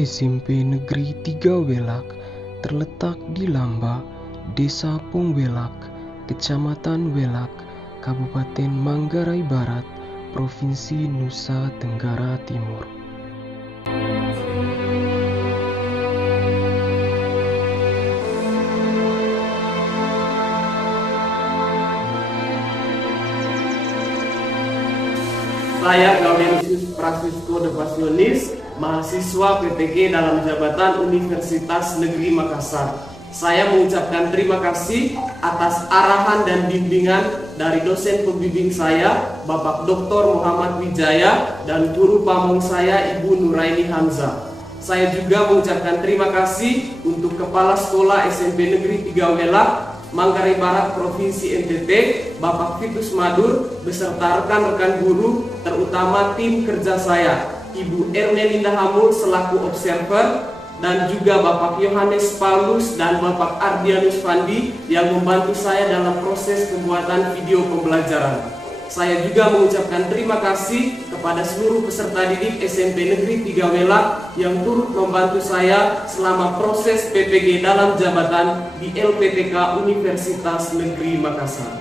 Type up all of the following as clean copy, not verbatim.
SMP Negeri 3 Welak terletak di Lamba, Desa Pongwelak, Kecamatan Welak, Kabupaten Manggarai Barat, Provinsi Nusa Tenggara Timur. Saya Gaudensius Francisco de Pasionis, mahasiswa PPG dalam jabatan Universitas Negeri Makassar. Saya mengucapkan terima kasih atas arahan dan bimbingan dari dosen pembimbing saya, Bapak Dr. Muhammad Wijaya, dan guru pamong saya, Ibu Nuraini Hamzah. Saya juga mengucapkan terima kasih untuk Kepala Sekolah SMP Negeri 3 Welak, Manggarai Barat, Provinsi NTT, Bapak Fitus Madur, beserta rekan-rekan guru, terutama tim kerja saya, Ibu Ermelinda Hamul selaku observer, dan juga Bapak Yohanes Paulus dan Bapak Ardianus Fandi yang membantu saya dalam proses pembuatan video pembelajaran. Saya juga mengucapkan terima kasih kepada seluruh peserta didik SMP Negeri 3 Welak yang turut membantu saya selama proses PPG dalam jabatan di LPTK Universitas Negeri Makassar.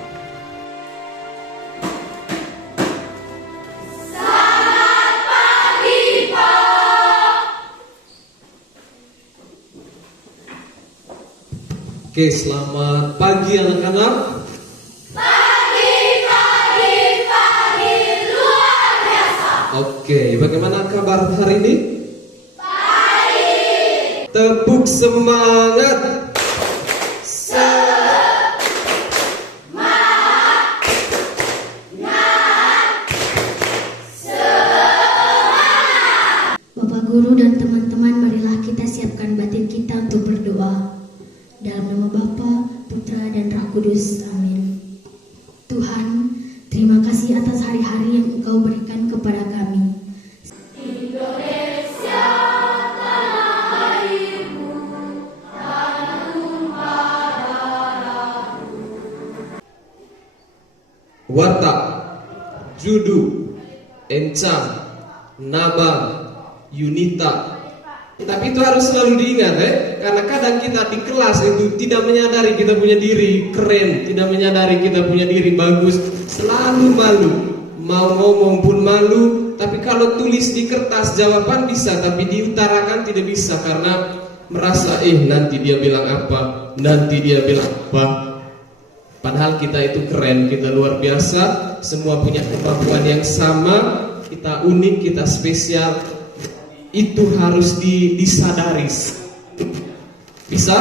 Selamat pagi, Pak. Oke, selamat pagi anak-anak. Oke, bagaimana kabar hari ini? Baik. Tepuk semangat. Bapak Guru dan teman-teman, marilah kita siapkan batin kita untuk berdoa. Dalam nama Bapa, Putra, dan Roh Kudus. Amin. Tuhan, terima kasih atas hari-hari yang Engkau berikan kepada kami. Indonesia, tanah airku, tanah tumpah darahku. Warta, Judu, Encang, Nabang, Yunita. Tapi itu harus selalu diingat karena kadang kita di kelas itu tidak menyadari kita punya diri keren, tidak menyadari kita punya diri bagus, selalu malu, mau ngomong pun malu. Tapi kalau tulis di kertas jawaban bisa, tapi diutarakan tidak bisa karena merasa nanti dia bilang apa, nanti dia bilang apa. Padahal kita itu keren, kita luar biasa, semua punya kemampuan yang sama, kita unik, kita spesial. Itu harus disadari. Bisa?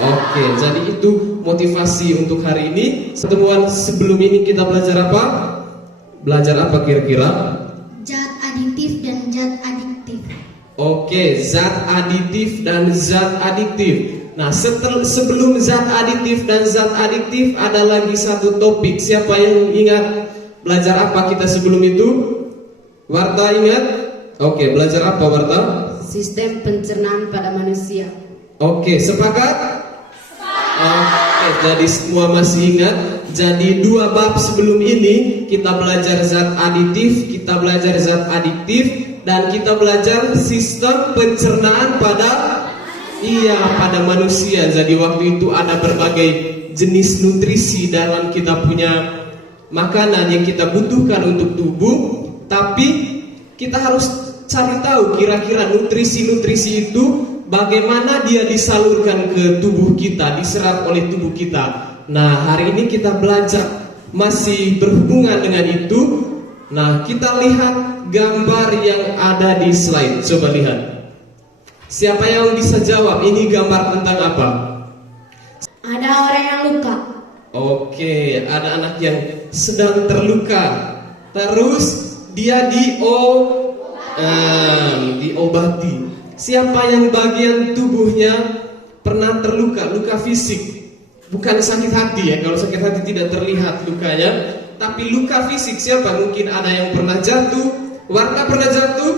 Oke, jadi itu motivasi untuk hari ini. Pertemuan sebelum ini kita belajar apa? Belajar apa kira-kira? Zat aditif dan zat adiktif. Oke, zat aditif dan zat adiktif. Nah, sebelum zat aditif dan zat adiktif ada lagi satu topik. Siapa yang ingat belajar apa kita sebelum itu? Warta ingat? Oke, belajar apa Warta? Sistem pencernaan pada manusia. Oke, sepakat? Oke, jadi semua masih ingat. Jadi 2 bab sebelum ini kita belajar zat aditif, kita belajar zat adiktif, dan kita belajar sistem pencernaan pada manusia. Jadi waktu itu ada berbagai jenis nutrisi dalam kita punya makanan yang kita butuhkan untuk tubuh, tapi kita harus cari tahu kira-kira nutrisi-nutrisi itu bagaimana dia disalurkan ke tubuh kita, diserap oleh tubuh kita. Nah, hari ini kita belajar masih berhubungan dengan itu. Nah, kita lihat gambar yang ada di slide. Coba lihat. Siapa yang bisa jawab ini gambar tentang apa? Ada orang yang luka. Oke, ada anak yang sedang terluka. Terus dia diobati. Siapa yang bagian tubuhnya pernah terluka, luka fisik? Bukan sakit hati ya, kalau sakit hati tidak terlihat lukanya, tapi luka fisik. Siapa? Mungkin ada yang pernah jatuh. Warta pernah jatuh?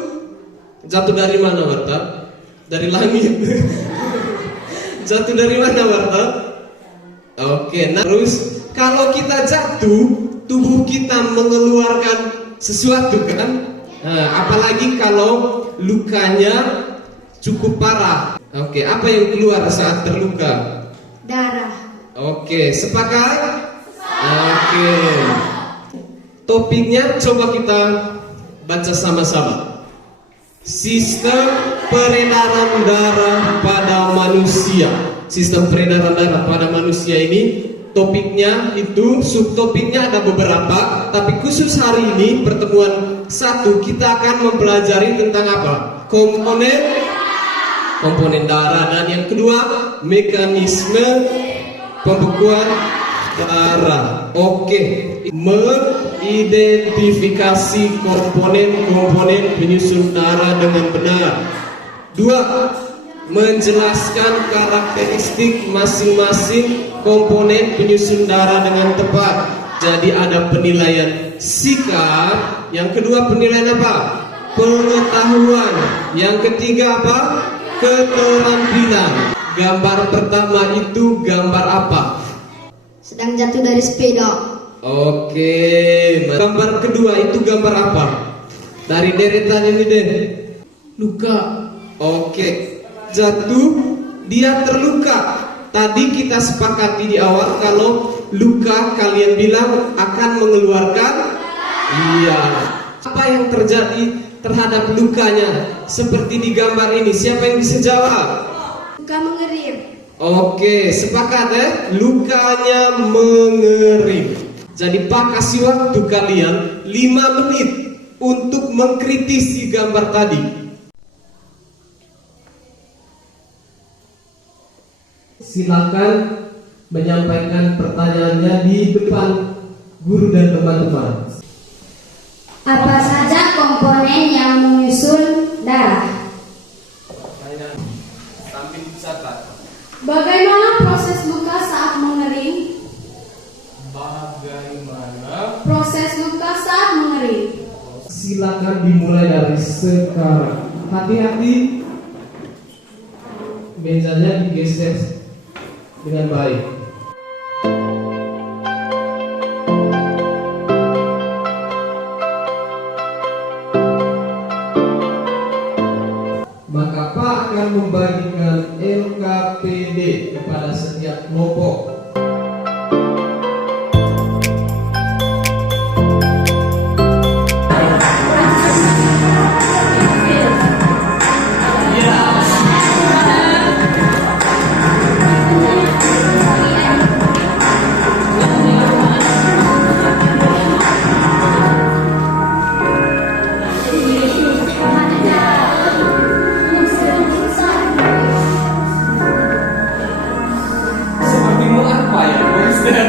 Jatuh dari mana Warta? Dari langit. Jatuh dari mana Warta? Oke, nah terus kalau kita jatuh, tubuh kita mengeluarkan sesuatu kan? Nah, apalagi kalau lukanya cukup parah. Oke, apa yang keluar saat terluka? Darah. Oke, sepakat? Oke. Topiknya coba kita baca sama-sama. Sistem peredaran darah pada manusia. Sistem peredaran darah pada manusia ini topiknya itu, subtopiknya ada beberapa, tapi khusus hari ini pertemuan 1 kita akan mempelajari tentang apa? Komponen darah, dan yang kedua mekanisme pembekuan darah. Oke, mengidentifikasi komponen penyusun darah dengan benar. 2. Menjelaskan karakteristik masing-masing komponen penyusun darah dengan tepat. Jadi ada penilaian sikap. Yang kedua penilaian apa? Pengetahuan. Yang ketiga apa? Keterampilan. Gambar pertama itu gambar apa? Sedang jatuh dari sepeda. Oke. Gambar kedua itu gambar apa? Dari deretan ini deh. Luka. Oke. Jatuh, dia terluka. Tadi kita sepakati di awal kalau luka kalian bilang akan mengeluarkan. Iya. Apa yang terjadi terhadap lukanya? Seperti di gambar ini. Siapa yang bisa jawab? Luka mengering. Oke, sepakat ya? Lukanya mengering. Jadi Pak kasih waktu kalian 5 menit untuk mengkritisi gambar tadi. Silakan menyampaikan pertanyaannya di depan guru dan teman-teman. Apa saja komponen yang menyusun darah? Sambil dicatat. Bagaimana proses luka saat mengering? Bagaimana Proses luka saat mengering. Silakan dimulai dari sekarang. Hati-hati, mejanya digeser dengan baik. Maka Pak akan membagikan LKPD kepada setiap kelompok. sepertimu apa ya, Monster?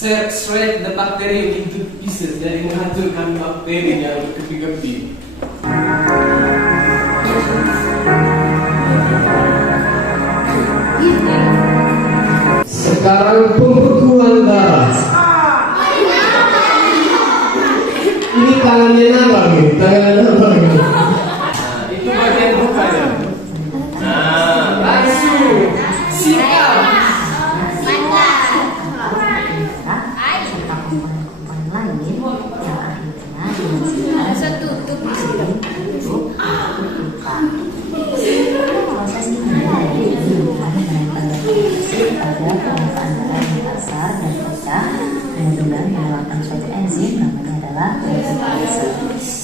Dia shred the bakteri into pieces, jadi menghancurkan bakteri yang berkepi-kepi. Sekarang pembekuan darah. Ini tangannya nabang nih, tangannya nabang nih. Nah, itu bagian buka ya. Nah, langsung sikap. Kemudian menggunakan suatu enzim namanya adalah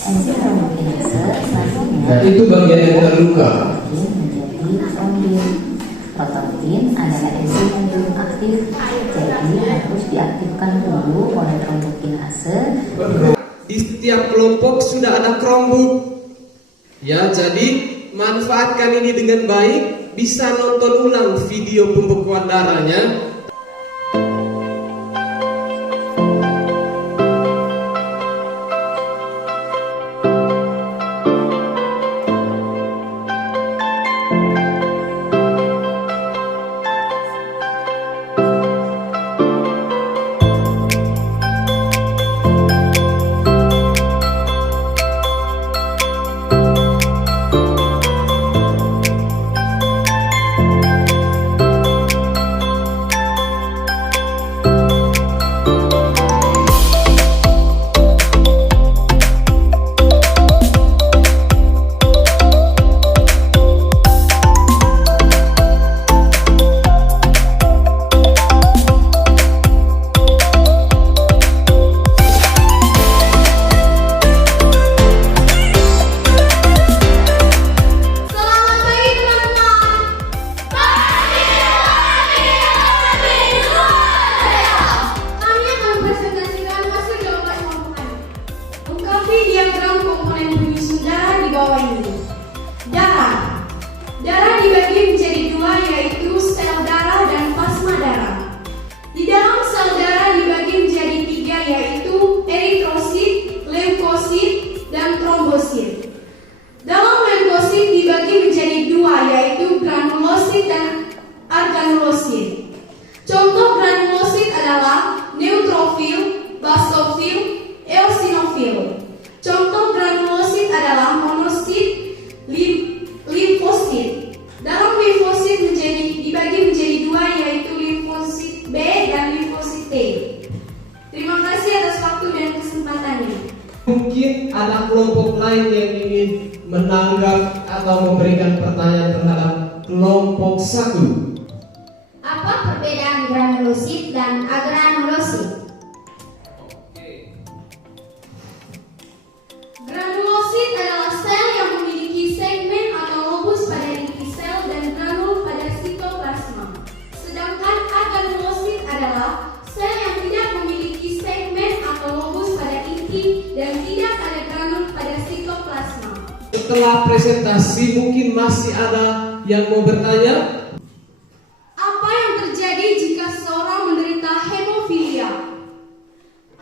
enzim trombinase selanjutnya. Nah, itu bagian yang terluka. Menjadi trombin. Protrombin adalah enzim yang belum aktif, jadi harus diaktifkan dulu oleh trombokinase. Di setiap kelompok sudah ada Chromebook. Ya, jadi manfaatkan ini dengan baik. Bisa nonton ulang video pembekuan darahnya. Darah dibagi menjadi dua, yaitu sel darah dan plasma darah. Di dalam sel darah dibagi menjadi tiga, yaitu eritrosit, leukosit, dan trombosit. Dalam leukosit dibagi menjadi dua, yaitu granulosit dan organosit. Contoh granulosit adalah neutrofil, basofil, eosinofil. Contoh granulosit adalah monosit, limfosit. Dalam limfosit dibagi menjadi dua, yaitu limfosit B dan limfosit T. Terima kasih atas waktu dan kesempatannya. Mungkin ada kelompok lain yang ingin menanggap atau memberikan pertanyaan terhadap kelompok 1. Apa perbedaan granulosit dan agranulosit? Granulosit adalah sel yang memiliki segmen atau lobus pada inti sel dan granul pada sitoplasma. Sedangkan agranulosit adalah sel yang tidak memiliki segmen atau lobus pada inti dan tidak ada granul pada sitoplasma. Setelah presentasi mungkin masih ada yang mau bertanya? Apa yang terjadi jika seseorang menderita hemofilia?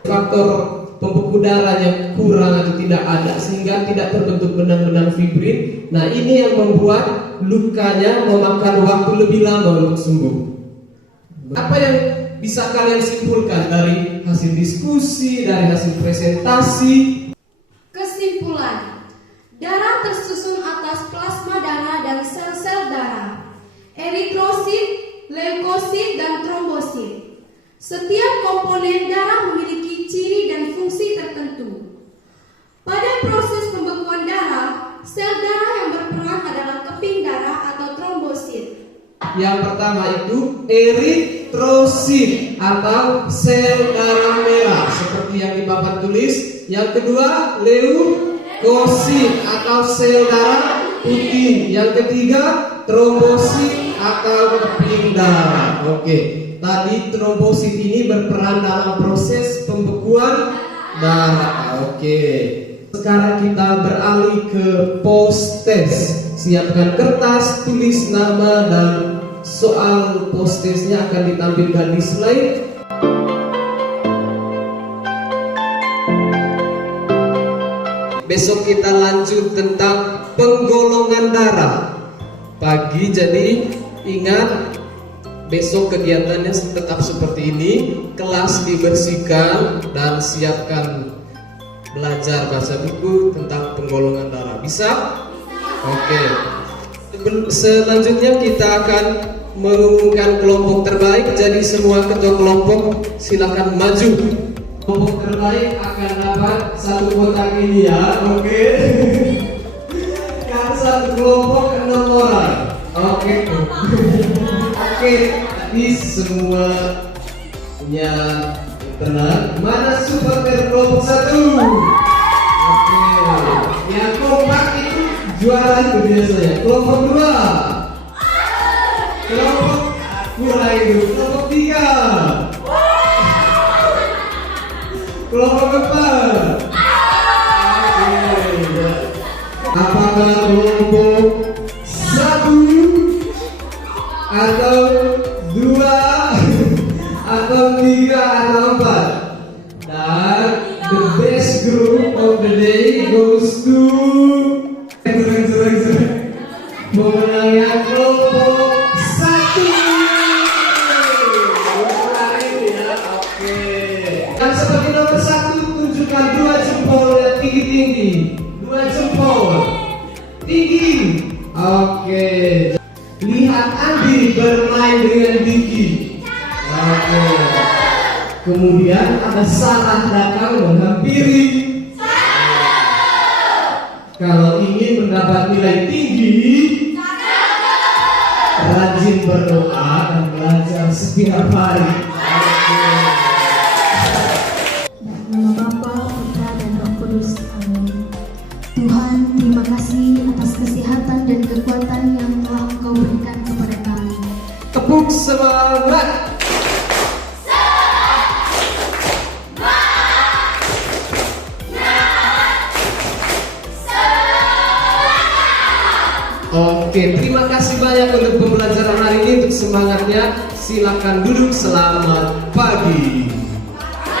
Faktor pembeku darah yang kurang atau tidak ada sehingga tidak terbentuk benang-benang fibrin. Nah, ini yang membuat lukanya memakan waktu lebih lama untuk sembuh. Apa yang bisa kalian simpulkan dari hasil diskusi, dari hasil presentasi? Kesimpulan: darah tersusun atas plasma darah dan sel-sel darah, eritrosit, leukosit, dan trombosit. Setiap komponen darah memiliki ciri dan fungsi tertentu. Pada proses pembekuan darah, sel darah yang berperan adalah keping darah atau trombosit. Yang pertama itu eritrosit atau sel darah merah seperti yang di papan tulis. Yang kedua leukosit atau sel darah putih. Yang ketiga trombosit atau keping darah. Oke. Tadi trombosit ini berperan dalam proses pembekuan darah. Oke. Sekarang kita beralih ke post test. Siapkan kertas, tulis nama dan soal post testnya akan ditampilkan di slide. Besok kita lanjut tentang penggolongan darah. Pagi, jadi ingat besok kegiatannya tetap seperti ini. Kelas dibersihkan dan siapkan belajar baca buku tentang penggolongan darah. Bisa? Oke. Selanjutnya kita akan mengumumkan kelompok terbaik. Jadi semua ketua kelompok silakan maju. Kelompok terbaik akan dapat satu kotak ini ya. Oke. Yang satu kelompok 6 orang. Oke. Oke, ini semuanya tenang. Mana supporter kelompok 1? Oke, yang kompak itu juara itu biasanya. Kelompok 2, kelompok kurang itu. Kelompok 3, kelompok 4. Apakah kelompok 1 atau 2 atau 3 atau 4? Dan the best group of the day goes to pemenangnya kelompok 1. Oke. Dan sebagai nomor 1 tunjukkan 2 jempol yang tinggi-tinggi. 2 jempol tinggi. Oke. Lihat Andi bermain dengan Diki. Oke. Kemudian ada Sarah datang menghampiri. Kalau ingin mendapat nilai tinggi, rajin berdoa dan belajar setiap hari. Nama Bapa, Putra, dan Roh Kudus. Amin. Tuhan, terima kasih atas kesehatan dan kekuatan yang telah Engkau berikan kepada kami. Tepuk semangat. Oke. Oke, terima kasih banyak untuk pembelajaran hari ini. Untuk semangatnya, silakan duduk. Selamat pagi.